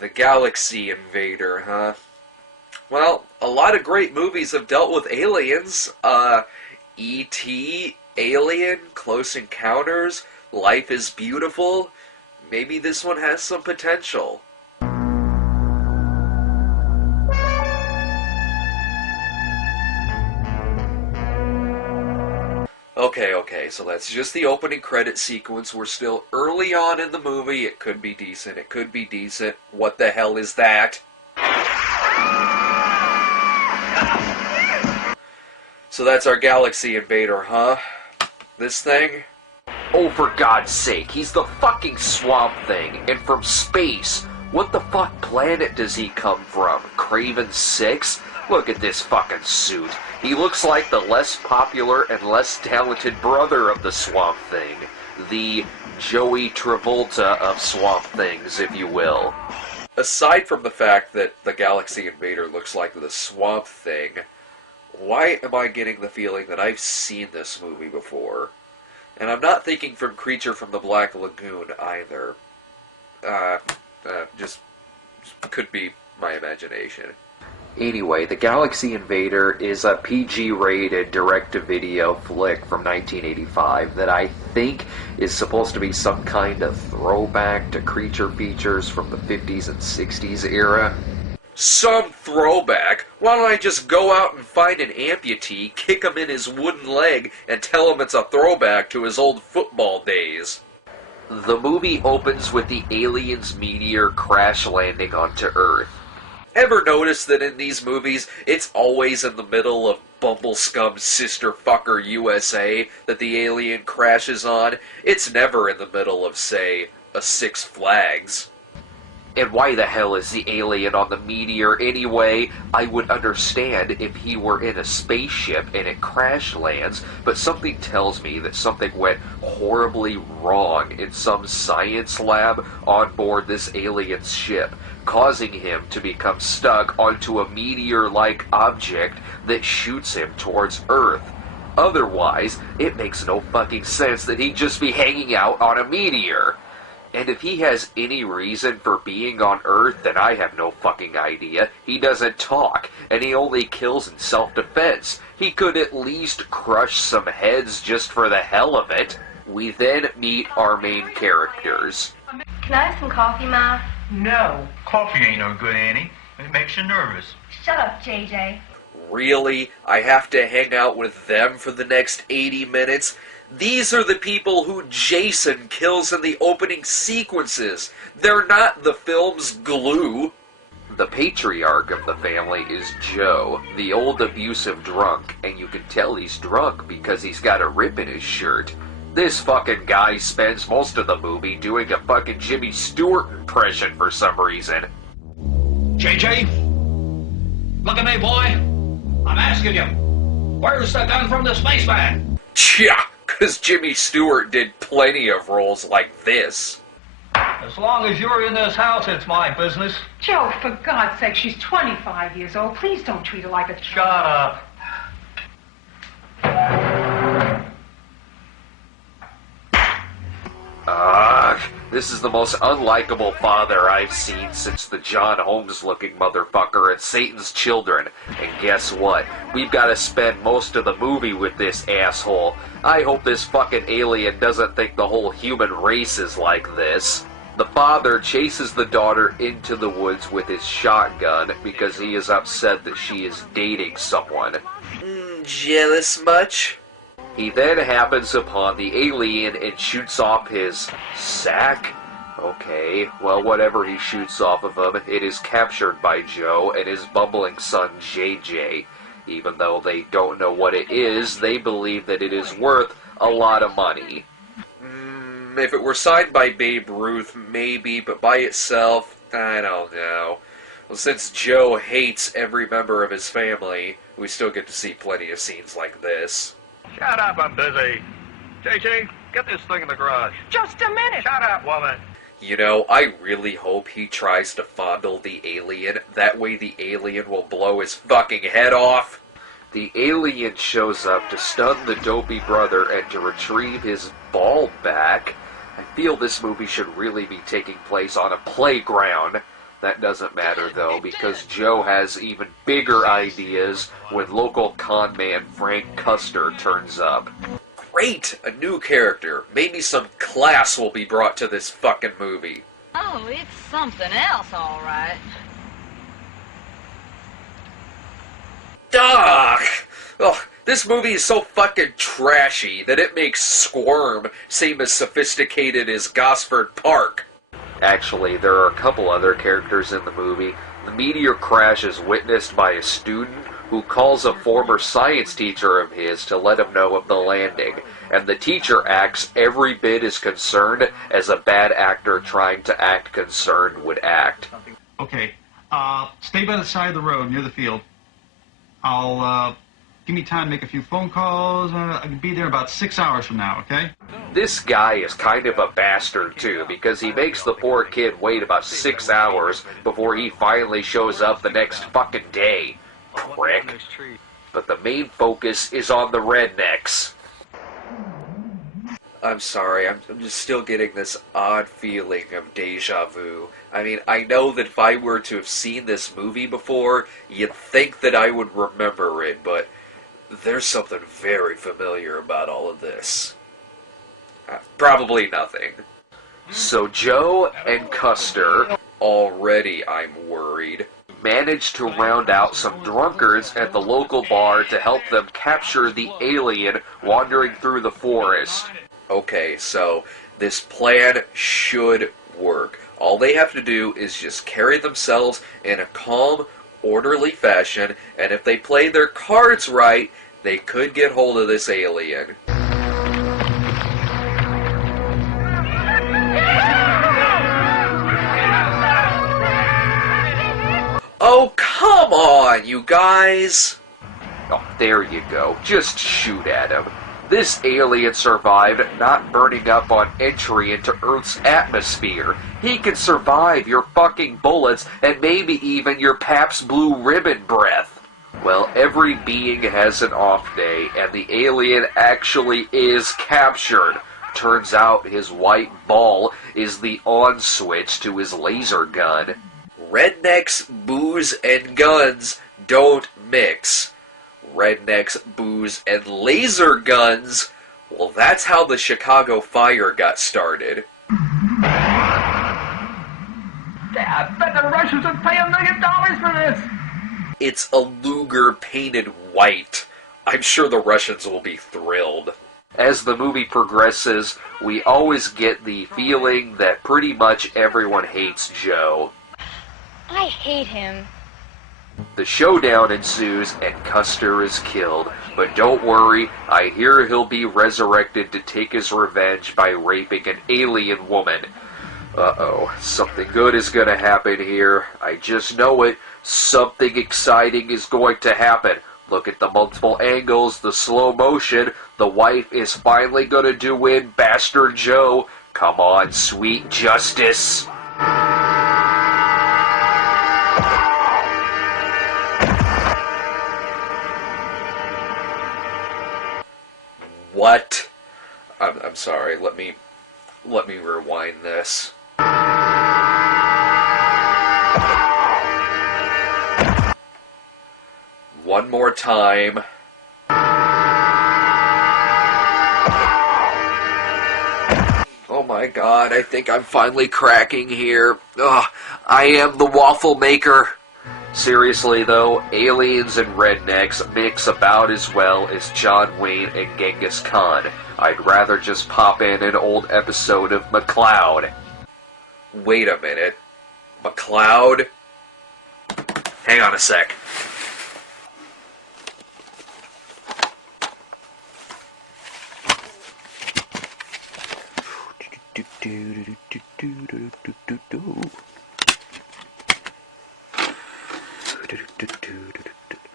The Galaxy Invader, huh? Well, a lot of great movies have dealt with aliens. E.T., Alien, Close Encounters, Life is Beautiful. Maybe this one has some potential. Okay, so that's just the opening credit sequence. We're still early on in the movie. It could be decent. What the hell is that? So that's our Galaxy Invader, huh? This thing? Oh, for God's sake, he's the fucking Swamp Thing, and from space. What the fuck planet does he come from? Craven 6? Look at this fucking suit. He looks like the less popular and less talented brother of the Swamp Thing. The Joey Travolta of Swamp Things, if you will. Aside from the fact that the Galaxy Invader looks like the Swamp Thing, why am I getting the feeling that I've seen this movie before? And I'm not thinking from Creature from the Black Lagoon either. Just could be my imagination. Anyway, The Galaxy Invader is a PG-rated direct-to-video flick from 1985 that I think is supposed to be some kind of throwback to creature features from the 50s and 60s era. Some throwback? Why don't I just go out and find an amputee, kick him in his wooden leg, and tell him it's a throwback to his old football days? The movie opens with the aliens' meteor crash landing onto Earth. Ever notice that in these movies, it's always in the middle of Bumblescum Sister Fucker USA that the alien crashes on? It's never in the middle of, say, a Six Flags. And why the hell is the alien on the meteor anyway? I would understand if he were in a spaceship and it crash lands, but something tells me that something went horribly wrong in some science lab on board this alien's ship, causing him to become stuck onto a meteor-like object that shoots him towards Earth. Otherwise, it makes no fucking sense that he'd just be hanging out on a meteor. And if he has any reason for being on Earth, then I have no fucking idea. He doesn't talk, and he only kills in self-defense. He could at least crush some heads just for the hell of it. We then meet our main characters. Can I have some coffee, Ma? No. Coffee ain't no good, Annie. It makes you nervous. Shut up, JJ. Really? I have to hang out with them for the next 80 minutes? These are the people who Jason kills in the opening sequences. They're not the film's glue. The patriarch of the family is Joe, the old abusive drunk, and you can tell he's drunk because he's got a rip in his shirt. This fucking guy spends most of the movie doing a fucking Jimmy Stewart impression for some reason. JJ? Look at me, boy. I'm asking you, where's the gun from the spaceman? Yeah, because Jimmy Stewart did plenty of roles like this. As long as you're in this house, it's my business. Joe, for God's sake, she's 25 years old. Please don't treat her like a Shut up. This is the most unlikable father I've seen since the John Holmes-looking motherfucker in Satan's Children. And guess what? We've got to spend most of the movie with this asshole. I hope this fucking alien doesn't think the whole human race is like this. The father chases the daughter into the woods with his shotgun because he is upset that she is dating someone. Jealous much? He then happens upon the alien and shoots off his sack? Okay, well, whatever he shoots off of him, it is captured by Joe and his bumbling son JJ. Even though they don't know what it is, they believe that it is worth a lot of money. If it were signed by Babe Ruth, maybe, but by itself, I don't know. Well, since Joe hates every member of his family, we still get to see plenty of scenes like this. Shut up, I'm busy. JJ, get this thing in the garage. Just a minute. Shut up, woman. You know, I really hope he tries to fondle the alien. That way the alien will blow his fucking head off. The alien shows up to stun the dopey brother and to retrieve his ball back. I feel this movie should really be taking place on a playground. That doesn't matter, though, because Joe has even bigger ideas when local con man Frank Custer turns up. Great! A new character. Maybe some class will be brought to this fucking movie. Oh, it's something else, all right. Ugh! Ugh, this movie is so fucking trashy that it makes Squirm seem as sophisticated as Gosford Park. Actually, there are a couple other characters in the movie. The meteor crash is witnessed by a student who calls a former science teacher of his to let him know of the landing, and the teacher acts every bit as concerned as a bad actor trying to act concerned would act. Okay, stay by the side of the road near the field. I'll, give me time to make a few phone calls. I can be there about 6 hours from now, okay? This guy is kind of a bastard, too, because he makes the poor kid wait about 6 hours before he finally shows up the next fucking day. Prick. But the main focus is on the rednecks. I'm sorry, I'm just still getting this odd feeling of deja vu. I mean, I know that if I were to have seen this movie before, you'd think that I would remember it, but there's something very familiar about all of this. Probably nothing. So Joe and Custer Already I'm worried. managed to round out some drunkards at the local bar to help them capture the alien wandering through the forest. Okay, so this plan should work. All they have to do is just carry themselves in a calm, orderly fashion, and if they play their cards right, they could get hold of this alien. Oh, come on, you guys! Oh, there you go. Just shoot at him. This alien survived not burning up on entry into Earth's atmosphere. He can survive your fucking bullets and maybe even your Pabst Blue Ribbon breath. Well, every being has an off day, and the alien actually is captured. Turns out his white ball is the on switch to his laser gun. Rednecks, booze, and guns don't mix. Rednecks, booze, and laser guns, well, that's how the Chicago Fire got started. I bet the Russians would pay $1 million for this. It's a Luger painted white. I'm sure the Russians will be thrilled. As the movie progresses, we always get the feeling that pretty much everyone hates Joe. I hate him. The showdown ensues and Custer is killed, but don't worry, I hear he'll be resurrected to take his revenge by raping an alien woman. Uh-oh, something good is gonna happen here. I just know it. Something exciting is going to happen. Look at the multiple angles, the slow motion. The wife is finally gonna do in Bastard Joe. Come on, sweet justice. What? I'm sorry. Let me rewind this. One more time. Oh my god, I think I'm finally cracking here. Ugh, I am the waffle maker. Seriously though, aliens and rednecks mix about as well as John Wayne and Genghis Khan. I'd rather just pop in an old episode of McCloud. Wait a minute. McCloud? Hang on a sec.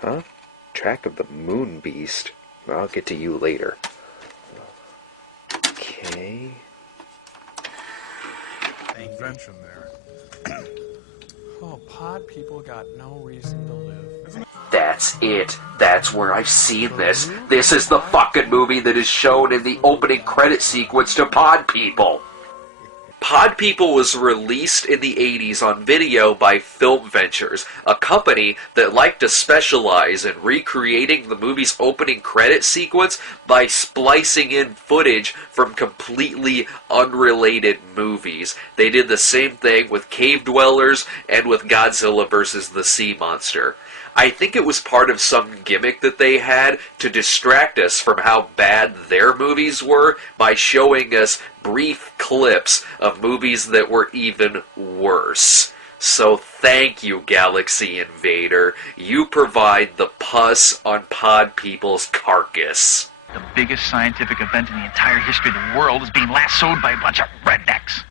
Huh? Track of the Moon Beast. I'll get to you later. Okay. Invention there. Oh, pod people got no reason to live. That's it. That's where I've seen this. This is the fucking movie that is shown in the opening credit sequence to Pod People. Pod People was released in the 80s on video by Film Ventures, a company that liked to specialize in recreating the movie's opening credit sequence by splicing in footage from completely unrelated movies. They did the same thing with Cave Dwellers and with Godzilla vs. the Sea Monster. I think it was part of some gimmick that they had to distract us from how bad their movies were by showing us brief clips of movies that were even worse. So thank you, Galaxy Invader. You provide the pus on Pod People's carcass. The biggest scientific event in the entire history of the world is being lassoed by a bunch of rednecks.